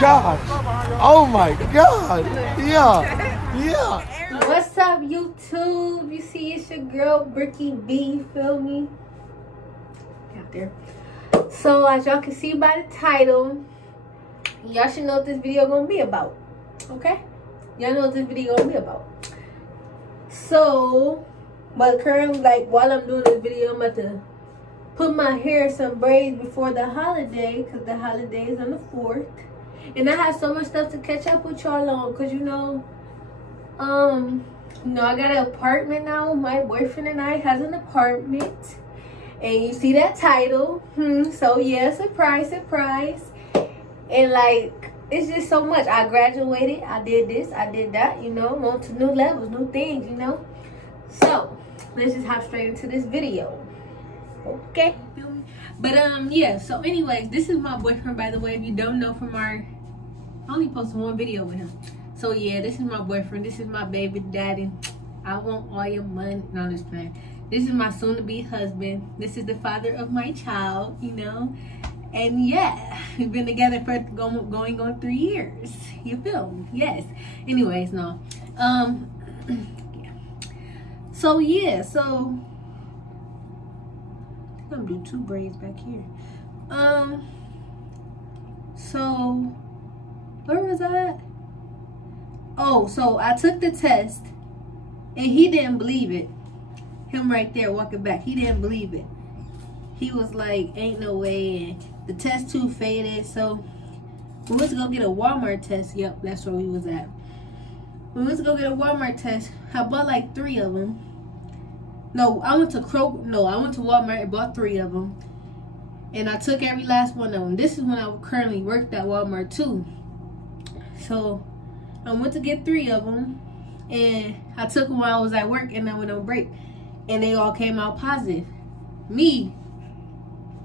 gosh. Oh my god. Yeah. Yeah. What's up, YouTube? You see, it's your girl, Bricky B. You feel me? Out there. So, as y'all can see by the title, y'all should know what this video gonna be about. Okay? Y'all know what this video gonna be about. So, but currently, like, while I'm doing this video, I'm about to put my hair in some braids before the holiday, because the holiday is on the 4th. And I have so much stuff to catch up with y'all on, because you know, I got an apartment now. My boyfriend and I has an apartment. And you see that title. So yeah, surprise. And like, it's just so much. I graduated. I did this. I did that. You know, on to new levels, new things, you know. So, let's just hop straight into this video. Okay? But, yeah. So, anyways, this is my boyfriend, by the way. If you don't know from I only posted one video with him. So, yeah, this is my boyfriend. This is my baby daddy. I want all your money. No, I'm just playing. This is my soon-to-be husband. This is the father of my child, you know. And yeah, we've been together for going on 3 years. You feel me? Yes. Anyways, no. Yeah. So yeah, so I think I'm gonna do 2 braids back here. So where was I at? Oh, so I took the test and he didn't believe it. Him right there walking back, he didn't believe it. He was like, ain't no way, and the test too faded. So we went to go get a Walmart test. Yep, that's where we was at. We went to go get a Walmart test. I bought like 3 of them. No, I went to Walmart and bought 3 of them. And I took every last one of them. This is when I currently worked at Walmart too. So I went to get 3 of them. And I took them while I was at work and I went on break. And they all came out positive. Me,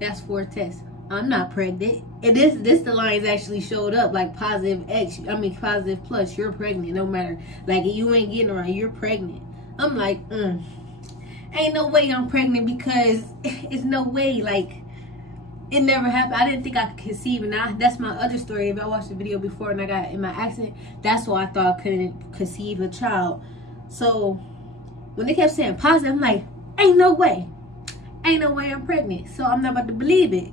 that's 4 tests. I'm not pregnant. And this the lines actually showed up like positive X. I mean positive plus. You're pregnant. No matter, like, you ain't getting around. You're pregnant. I'm like, ain't no way I'm pregnant, because it's no way. Like, it never happened. I didn't think I could conceive, and that's my other story. If I watched the video before and I got in my accident, that's why I thought I couldn't conceive a child. So when they kept saying positive, I'm like, ain't no way I'm pregnant. So I'm not about to believe it.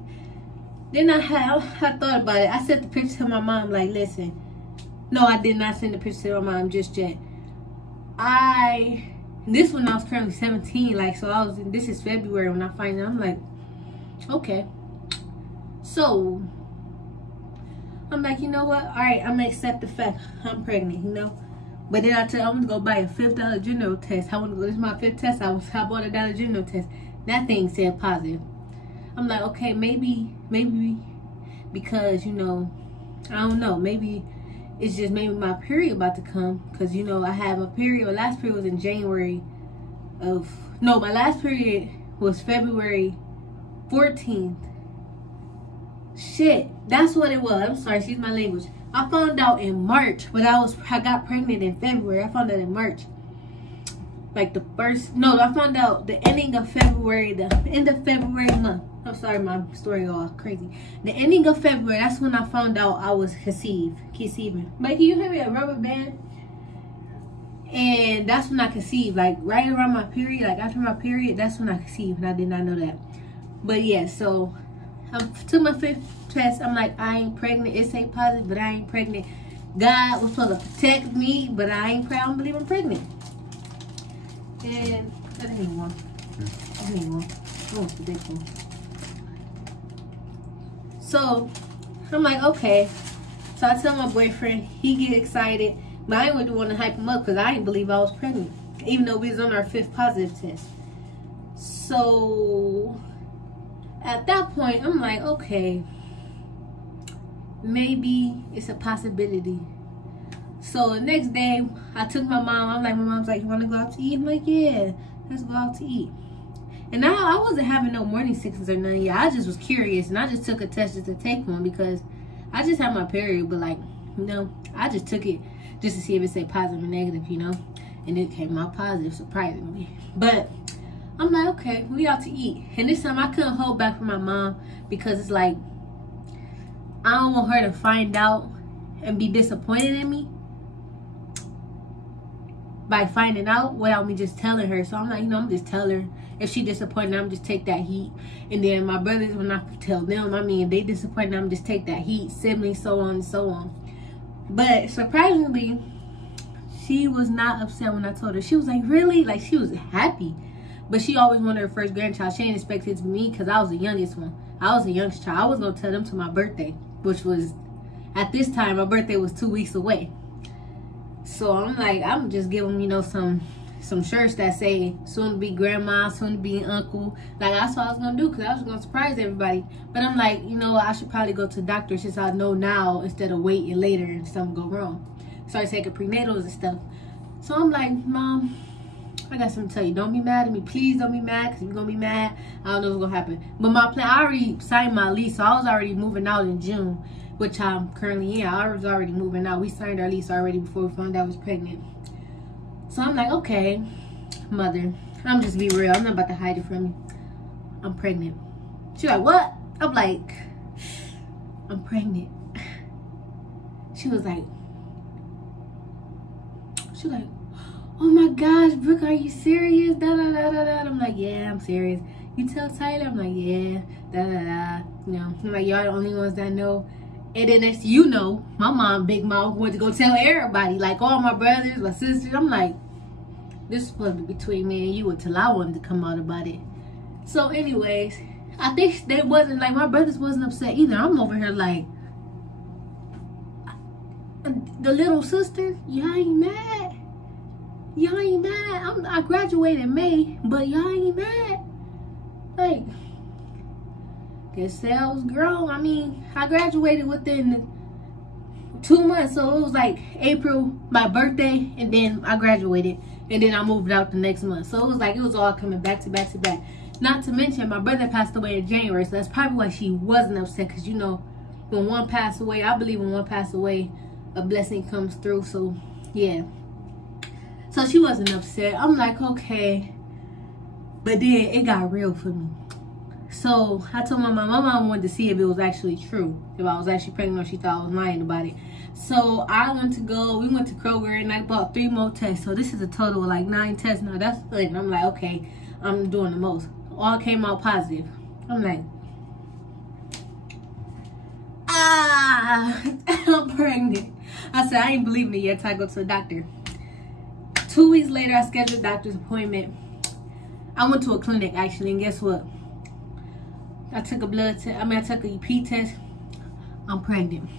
Then I thought about it. I sent the picture to my mom, like, listen. No, I did not send the picture to my mom just yet. This one I was currently 17, like, so this is February when I find out. I'm like, okay. So I'm like, you know what? All right, I'm gonna accept the fact I'm pregnant, you know. But then I tell you, I'm gonna go buy a $5 general test. This is my 5th test. I bought a $1 general test. That thing said positive. I'm like, okay, maybe because, you know, I don't know, maybe it's just maybe my period about to come, because, you know, I have a period. My last period was in January of, no, my last period was February 14th. Shit, that's what it was. I'm sorry, excuse my language. I found out in March, but I got pregnant in February. I found out in March. Like I found out the ending of February, the end of February month. I'm sorry, my story all crazy. The ending of February, that's when I found out I was conceiving. Like, you hear me, a rubber band? And that's when I conceived. Like, right around my period, like after my period, that's when I conceived, and I did not know that. But yeah, so I took my 5th test. I'm like, I ain't pregnant. It ain't positive, but I ain't pregnant. God was supposed to protect me, but I don't believe I'm pregnant. And I didn't even want. Oh, it's ridiculous. So I'm like, okay. So I tell my boyfriend, he get excited, but I didn't want to hype him up because I didn't believe I was pregnant, even though we was on our 5th positive test. So at that point, I'm like, okay, maybe it's a possibility. So the next day, I took my mom. My mom's like, you want to go out to eat? I'm like, yeah, let's go out to eat. And I wasn't having no morning sickness or nothing. Yeah, I just was curious, and I just took a test just to take one, because I just had my period. But, like, you know, I just took it just to see if it said positive or negative, you know. And it came out positive, surprisingly. But I'm like, okay, we out to eat. And this time I couldn't hold back from my mom, because it's like, I don't want her to find out and be disappointed in me by finding out without me just telling her. So I'm like, you know, I'm just tell her. If she disappointed, I'm just take that heat. And then my brothers, when I tell them, I mean, if they disappointed, I'm just take that heat. Siblings, so on and so on. But surprisingly, she was not upset when I told her. She was like, really? Like, she was happy. But she always wanted her first grandchild. She didn't expect it to be me because I was the youngest one. I was the youngest child. I was going to tell them to my birthday, which was, at this time, my birthday was 2 weeks away. So I'm like, I'm just giving them, you know, some shirts that say soon to be grandma, soon to be uncle. Like, that's what I was going to do because I was going to surprise everybody. But I'm like, you know, I should probably go to the doctor since I know now instead of waiting later and something go wrong. Started taking prenatals and stuff. So I'm like, Mom, I got something to tell you. Don't be mad at me. Please don't be mad, because if you're going to be mad, I don't know what's going to happen. But my plan, I already signed my lease, so I was already moving out in June, which I'm currently in. I was already moving out. We signed our lease already before we found out I was pregnant. So I'm like, okay, Mother, I'm just be real. I'm not about to hide it from you. I'm pregnant. She's like, what? I'm like, I'm pregnant. She was like, oh my gosh, Brooke, are you serious? Da da da da da. I'm like, yeah, I'm serious. You tell Tyler? I'm like, yeah, da da da. You know, I'm like, y'all the only ones that know. And then next, you know, my mom, big mouth, went to go tell everybody, like all my brothers, my sisters. I'm like, this is supposed to be between me and you until I wanted to come out about it. So anyways, I think they wasn't, like, my brothers wasn't upset either. I'm over here like, the little sister, y'all ain't mad. Y'all ain't mad. I graduated in May, but y'all ain't mad. Like, guess sales grown. I mean, I graduated within 2 months, so it was like April, my birthday, and then I graduated, and then I moved out the next month. So it was like, it was all coming back to back to back. Not to mention, my brother passed away in January, so that's probably why she wasn't upset, because, you know, when one passed away, I believe when one passed away, a blessing comes through. So yeah, so she wasn't upset. I'm like, okay. But then it got real for me. So I told my mom wanted to see if it was actually true, if I was actually pregnant, or she thought I was lying about it. So we went to Kroger, and I bought 3 more tests. So this is a total of like 9 tests now. That's good. And I'm like, okay, I'm doing the most. All came out positive. I'm like, I'm pregnant. I said, I ain't believing it yet till I go to the doctor. 2 weeks later, I scheduled a doctor's appointment. I went to a clinic, actually, and guess what? I took a blood test. I took a EP test. I'm pregnant.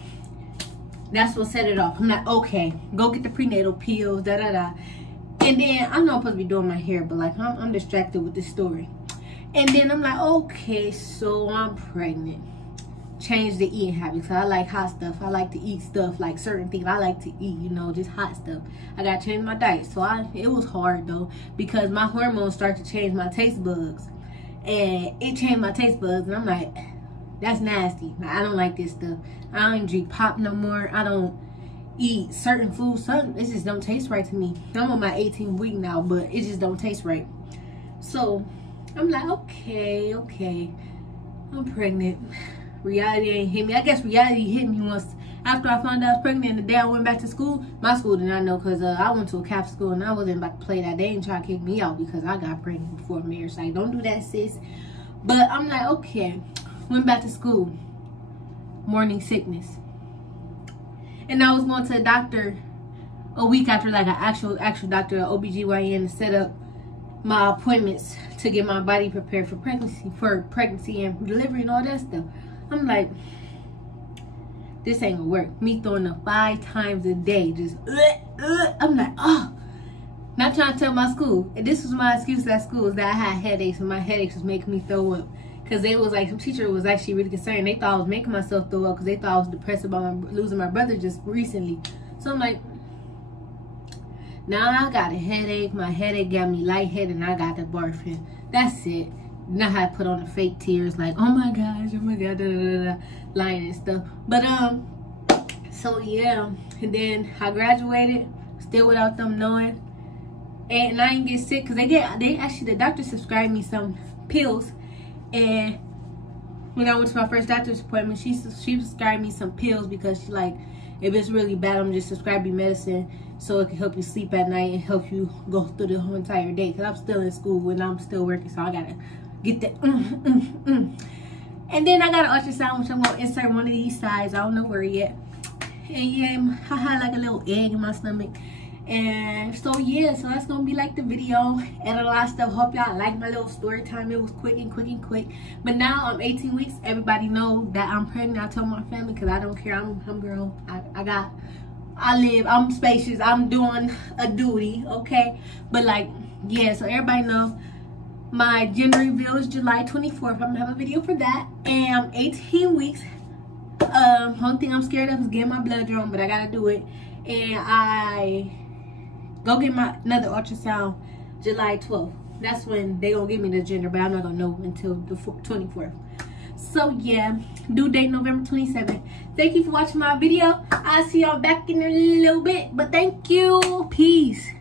That's what set it off. I'm like, okay, go get the prenatal pills, da da da. And then, I know I'm supposed to be doing my hair, but like, I'm distracted with this story. And then I'm like, okay, so I'm pregnant. Change the eating habits. I like hot stuff. I like to eat stuff, like certain things I like to eat, you know, just hot stuff. I gotta change my diet. So it was hard though, because my hormones start to change my taste buds, and it changed my taste buds, and I'm like, that's nasty. Like, I don't like this stuff. I don't even drink pop no more. I don't eat certain foods. It just don't taste right to me. I'm on my 18th week now, but it just don't taste right. So I'm like, okay, I'm pregnant. Reality ain't hit me. I guess reality hit me once after I found out I was pregnant, and the day I went back to school. My school did not know, because I went to a Catholic school, and I wasn't about to play that. They didn't try to kick me out because I got pregnant before marriage. Like, don't do that, sis. But I'm like, okay. Went back to school. Morning sickness. And I was going to the doctor a week after, like an actual doctor, an OBGYN, to set up my appointments to get my body prepared for pregnancy and delivery and all that stuff. I'm like, this ain't gonna work. Me throwing up 5 times a day, just I'm like, oh, not trying to tell my school. And this was my excuse at school, is that I had headaches, and my headaches was making me throw up. Because they was like, some teacher was actually really concerned. They thought I was making myself throw up because they thought I was depressed about losing my brother just recently. So I'm like, now I got a headache. My headache got me lightheaded, and I got the barfing. That's it. Now I put on the fake tears, like, oh my gosh, oh my god, da, da, da, lying and stuff. But so yeah, and then I graduated, still without them knowing, and I didn't get sick, because the doctor subscribed me some pills. And when I went to my first doctor's appointment, she prescribed me some pills, because she like, If it's really bad, I'm just prescribe you medicine so it can help you sleep at night and help you go through the whole entire day. Because I'm still in school and I'm still working, so I gotta get that. And then I got an ultrasound, which I'm gonna insert one of these sides. I don't know where yet. And yeah, I had like a little egg in my stomach. And so yeah, so that's gonna be like the video and a lot of stuff. Hope y'all like my little story time. It was quick and quick. But now I'm 18 weeks. Everybody know that I'm pregnant. I told my family because I don't care. I'm girl. I'm spacious. I'm doing a duty, okay? But like, yeah, so everybody know my gender reveal is July 24th. I'm gonna have a video for that. And I'm 18 weeks. One thing I'm scared of is getting my blood drawn, but I gotta do it. And I go get my another ultrasound July 12th. That's when they gonna give me the gender, but I'm not gonna know until the 24th. So yeah, due date November 27th. Thank you for watching my video. I'll see y'all back in a little bit, but thank you. Peace.